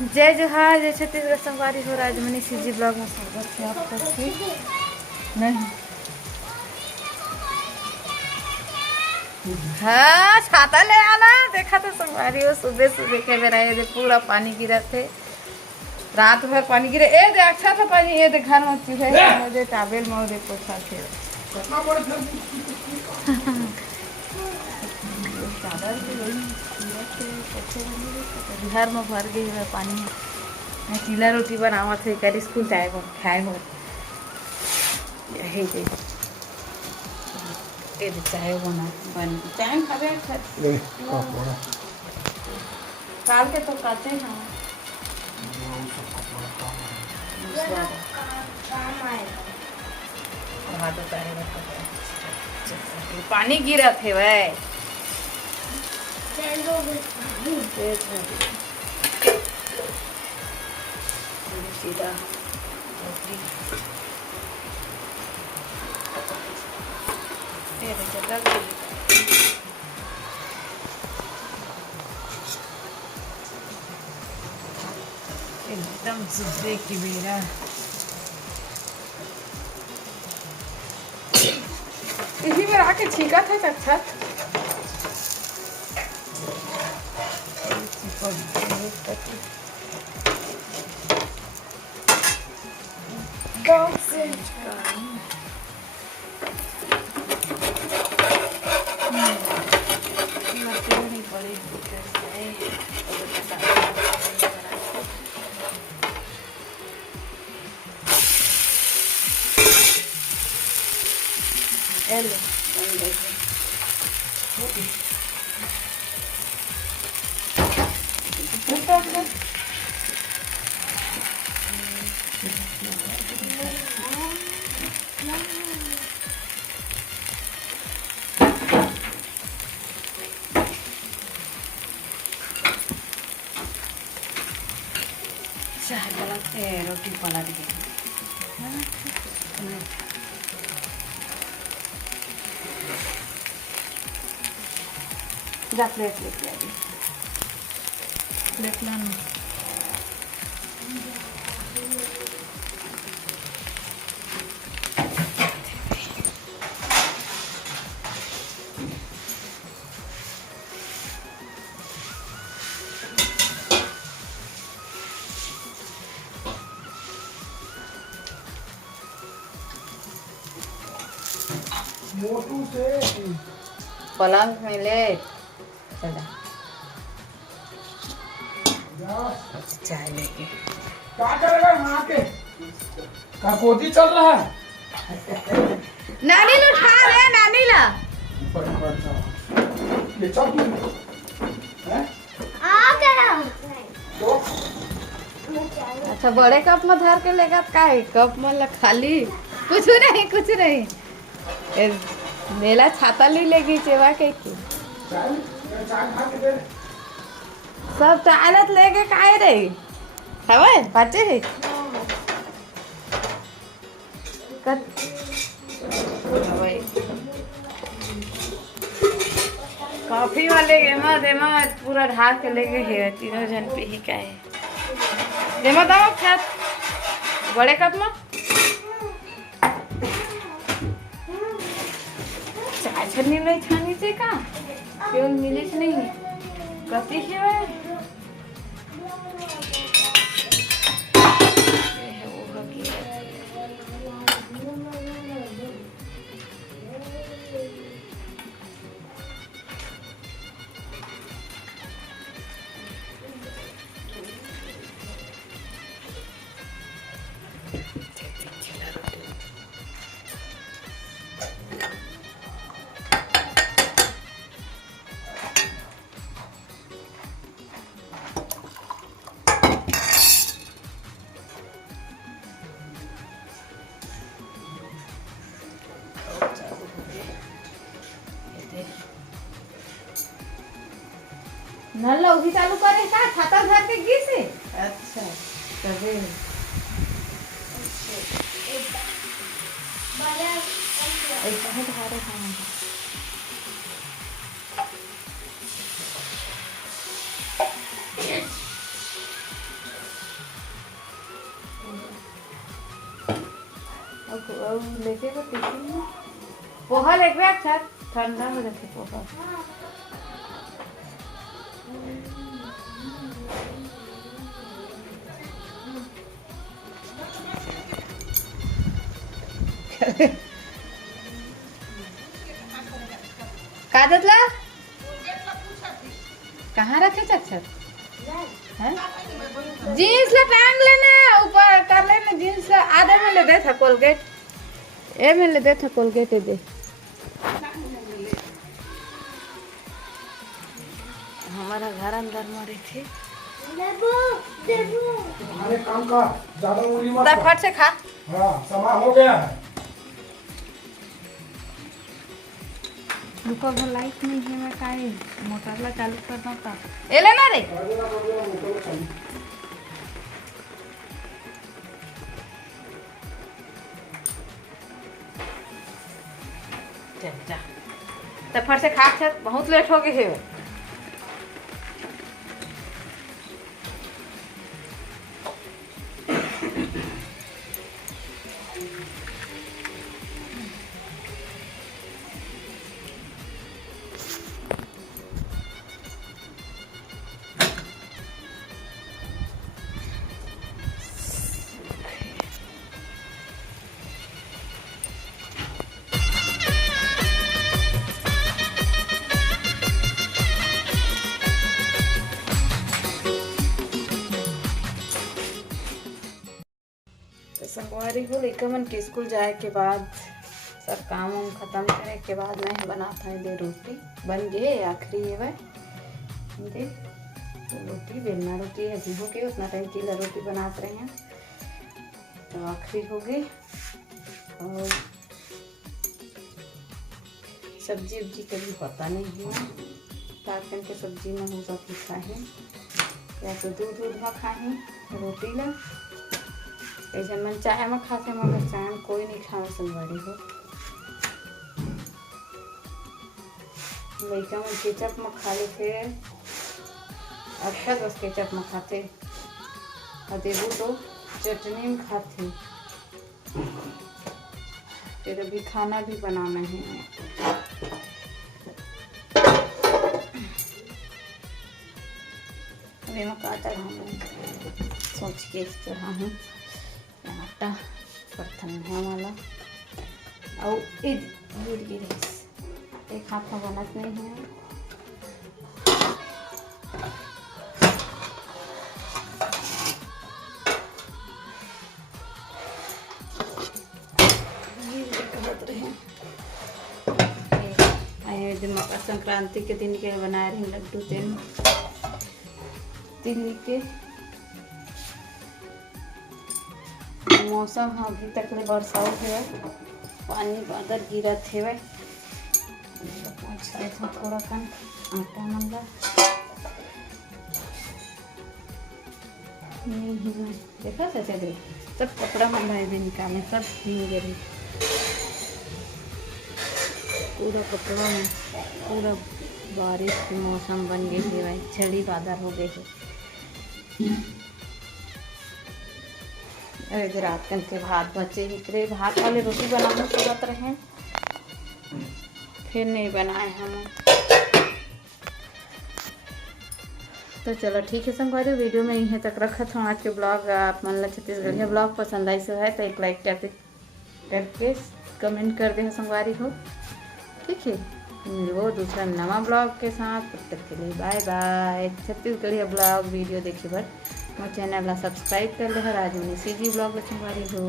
जय जोहार, जय छत्तीसगढ़ संगवारी हो राजमनी सीजी ब्लॉग में स्वागत है आप सबकी। नहीं हाँ, छाता ले आना। देखा तो संगवारी हो सुबह सुबह के बेरा ये पूरा पानी गिरा थे, रात भर पानी गिरे। ए दे अच्छा था पानी, ये दे घर में चूहे दे टावेल में दे पोछा थे। घर में भर गई है पानी। मैं चीला रोटी बनावा थे कर स्कूल जाए हो खाए हो यही दे ए चाय बना बन चाय खावे काल के तो काचे हैं पानी गिरा थे भाई। सीधा एकदम सुबह की बेरा इसी में आके छीका था अच्छा रोटी पलट गई जा प्लेट लेके आ गई प्लेट लाना। मोटू से पलंग में ले चला चाय लेके क्या करेगा वहाँ के काकोती चल रहा है। नानी लो उठा रे नानी ला ये चल हैं तो अच्छा बड़े कप में धर के लेगा का है कप में ला खाली कुछ नहीं ए, मेला छाता ले लेगी सेवा के की चाय खा के दे सब चालत लेके काहे रही हवे बच्चे है कत हवे कॉफी वाले देमा पूरा ढाक के लेके है तीनों जन पे ही का है देमा दाओ क्या बड़े कप में चाय छन्नी नहीं छानी से का केवल मिले नहीं कति है नल उभी चालू करे का छाता धर के गिर से अच्छा तबे ऐसा है धारे खाना और लेके वो टिफिन में पोहा लेके अच्छा ठंडा हो जाते पोहा। कागज ला कहाँ रखे चाचा हैं? जीन्स ला टांग लेना ऊपर कर लेना जीन्स ला आधे में ले दे था कोलगेट ए में ले दे था कोलगेट दे हमारा घर अंदर मरे थे हमारे काम का ज्यादा उंगली मत कर। फट से खा हाँ समा हो गया है। रुको वो लाइट नहीं है मैं काहे मोटर ला चालू करना था ए लेना रे जा तब फट से खा छत बहुत लेट हो गए है संगवारी हो लड़का मन के स्कूल जाए के बाद सब काम वाम खत्म करे के बाद मैं बनाता है दे रोटी बन गए आखिरी है वह दे तो रोटी बेलना रोटी अभी हो गई उतना टाइम चीला रोटी बनाते रहे हैं तो आखिरी हो गई और सब्जी उब्जी कभी पता नहीं है ताकन के सब्जी में हो सकती खाए या तो दूध में खाए रोटी ला ऐसे मन चाहे मैं खाते मगर चाहे कोई नहीं खावे संगवारी हो लड़का में केचप में खा लेते अच्छा बस केचप में खाते और देवो तो चटनी में खाते फिर अभी खाना भी बनाना है अभी मैं काटा रहा सोच के इस तरह हूँ आटा बर्तन है वाला और एक हाथ में बनत नहीं है मकर संक्रांति के दिन के बना रही लड्डू तिल के मौसम हाँ अभी तक ले बरसात है पानी बादल गिरा थे वह थोड़ा कम आटा मंगा देखा चाचा दे सब कपड़ा मंगाए भी निकाले सब भीग गए पूरा कपड़ा में पूरा बारिश के मौसम बन गई है भाई छड़ी बादल हो गए है अरे रात के भात बचे ही भात वाले रोटी बनाना पड़त रहे फिर नहीं बनाए हम तो चलो ठीक है संगवारी वीडियो में यहीं तक रखा था आज के ब्लॉग आप मन ला छत्तीसगढ़िया ब्लॉग पसंद आई से है तो एक लाइक करके कमेंट कर दे संगवारी हो ठीक है वो दूसरा नवा ब्लॉग के साथ तब तक के लिए बाय बाय छत्तीसगढ़िया ब्लॉग वीडियो देखे बर मोर चैनल ला सब्सक्राइब कर ले राजमनी सीजी ब्लॉग संगवारी हो।